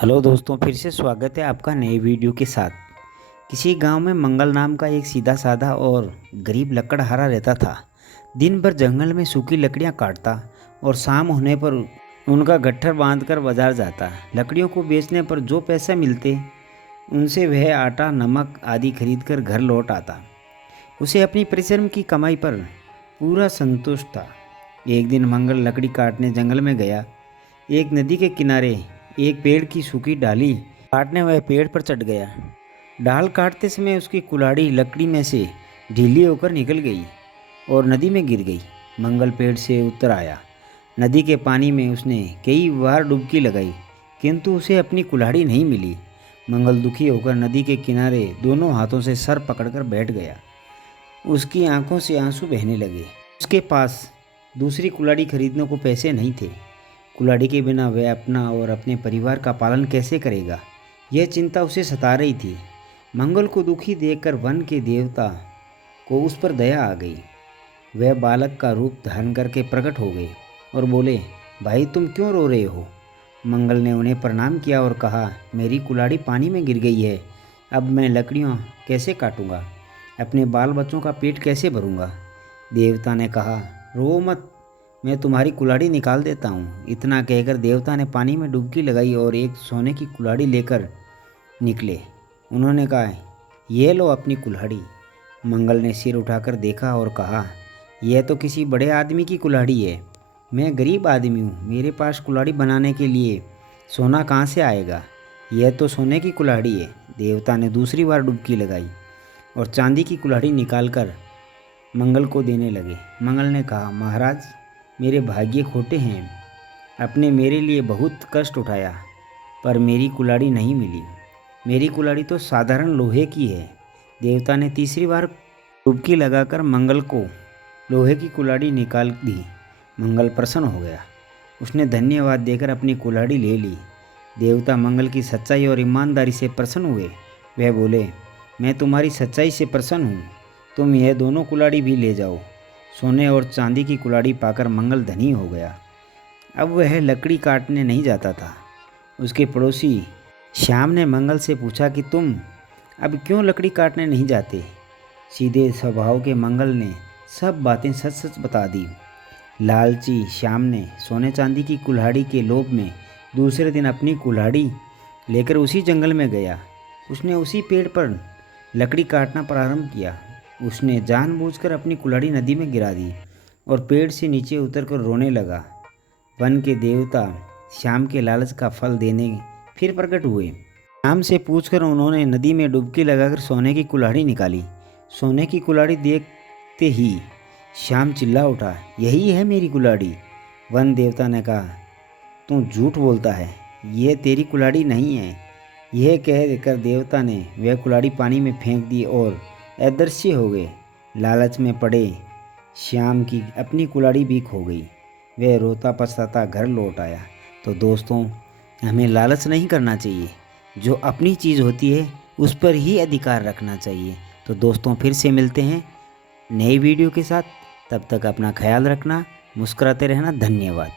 Hello दोस्तों, फिर से स्वागत है आपका नए वीडियो के साथ। किसी गांव में मंगल नाम का एक सीधा साधा और गरीब लकड़हारा रहता था। दिन भर जंगल में सूखी लकड़ियां काटता और शाम होने पर उनका गट्ठर बांधकर बाजार जाता। लकड़ियों को बेचने पर जो पैसे मिलते उनसे वह आटा नमक आदि खरीदकर घर लौट आता। उसे अपनी परिश्रम की कमाई पर पूरा संतोष था। एक दिन मंगल लकड़ी काटने जंगल में गया। एक नदी के किनारे एक पेड़ की सूखी डाली काटने वह पेड़ पर चढ़ गया। डाल काटते समय उसकी कुल्हाड़ी लकड़ी में से ढीली होकर निकल गई और नदी में गिर गई। मंगल पेड़ से उतर आया। नदी के पानी में उसने कई बार डुबकी लगाई, किंतु उसे अपनी कुल्हाड़ी नहीं मिली। मंगल दुखी होकर नदी के किनारे दोनों हाथों से सर पकड़कर बैठ गया। उसकी आंखों से आंसू बहने लगे। उसके पास दूसरी कुल्हाड़ी खरीदने को पैसे नहीं थे। कुल्हाड़ी के बिना वह अपना और अपने परिवार का पालन कैसे करेगा, यह चिंता उसे सता रही थी। मंगल को दुखी देखकर वन के देवता को उस पर दया आ गई। वह बालक का रूप धारण करके प्रकट हो गए और बोले, भाई तुम क्यों रो रहे हो? मंगल ने उन्हें प्रणाम किया और कहा, मेरी कुल्हाड़ी पानी में गिर गई है। अब मैं लकड़ियाँ कैसे काटूंगा? अपने बाल बच्चों का पेट कैसे भरूंगा? देवता ने कहा, रो मत, मैं तुम्हारी कुल्हाड़ी निकाल देता हूँ। इतना कहकर देवता ने पानी में डुबकी लगाई और एक सोने की कुल्हाड़ी लेकर निकले। उन्होंने कहा, ये लो अपनी कुल्हाड़ी। मंगल ने सिर उठाकर देखा और कहा, यह तो किसी बड़े आदमी की कुल्हाड़ी है। मैं गरीब आदमी हूँ, मेरे पास कुल्हाड़ी बनाने के लिए सोना कहाँ से आएगा? यह तो सोने की कुल्हाड़ी है। देवता ने दूसरी बार डुबकी लगाई और चांदी की कुल्हाड़ी निकालकर मंगल को देने लगे। मंगल ने कहा, महाराज मेरे भाग्य खोटे हैं। आपने मेरे लिए बहुत कष्ट उठाया पर मेरी कुल्हाड़ी नहीं मिली। मेरी कुल्हाड़ी तो साधारण लोहे की है। देवता ने तीसरी बार डुबकी लगाकर मंगल को लोहे की कुल्हाड़ी निकाल दी। मंगल प्रसन्न हो गया। उसने धन्यवाद देकर अपनी कुल्हाड़ी ले ली। देवता मंगल की सच्चाई और ईमानदारी से प्रसन्न हुए। वह बोले, मैं तुम्हारी सच्चाई से प्रसन्न हूँ। तुम यह दोनों कुल्हाड़ी भी ले जाओ। सोने और चांदी की कुल्हाड़ी पाकर मंगल धनी हो गया। अब वह लकड़ी काटने नहीं जाता था। उसके पड़ोसी श्याम ने मंगल से पूछा कि तुम अब क्यों लकड़ी काटने नहीं जाते? सीधे स्वभाव के मंगल ने सब बातें सच सच बता दी। लालची श्याम ने सोने चांदी की कुल्हाड़ी के लोभ में दूसरे दिन अपनी कुल्हाड़ी लेकर उसी जंगल में गया। उसने उसी पेड़ पर लकड़ी काटना प्रारंभ किया। उसने जानबूझकर अपनी कुल्हाड़ी नदी में गिरा दी और पेड़ से नीचे उतरकर रोने लगा। वन के देवता श्याम के लालच का फल देने फिर प्रकट हुए। श्याम से पूछकर उन्होंने नदी में डुबकी लगाकर सोने की कुल्हाड़ी निकाली। सोने की कुल्हाड़ी देखते ही श्याम चिल्ला उठा, यही है मेरी कुल्हाड़ी। वन देवता ने कहा, तू झूठ बोलता है, यह तेरी कुल्हाड़ी नहीं है। यह कह कर देवता ने वह कुल्हाड़ी पानी में फेंक दी और अदृश्य हो गए। लालच में पड़े श्याम की अपनी कुल्हाड़ी भी खो गई। वह रोता पछताता घर लौट आया। तो दोस्तों, हमें लालच नहीं करना चाहिए। जो अपनी चीज़ होती है उस पर ही अधिकार रखना चाहिए। तो दोस्तों, फिर से मिलते हैं नए वीडियो के साथ। तब तक अपना ख्याल रखना, मुस्कुराते रहना। धन्यवाद।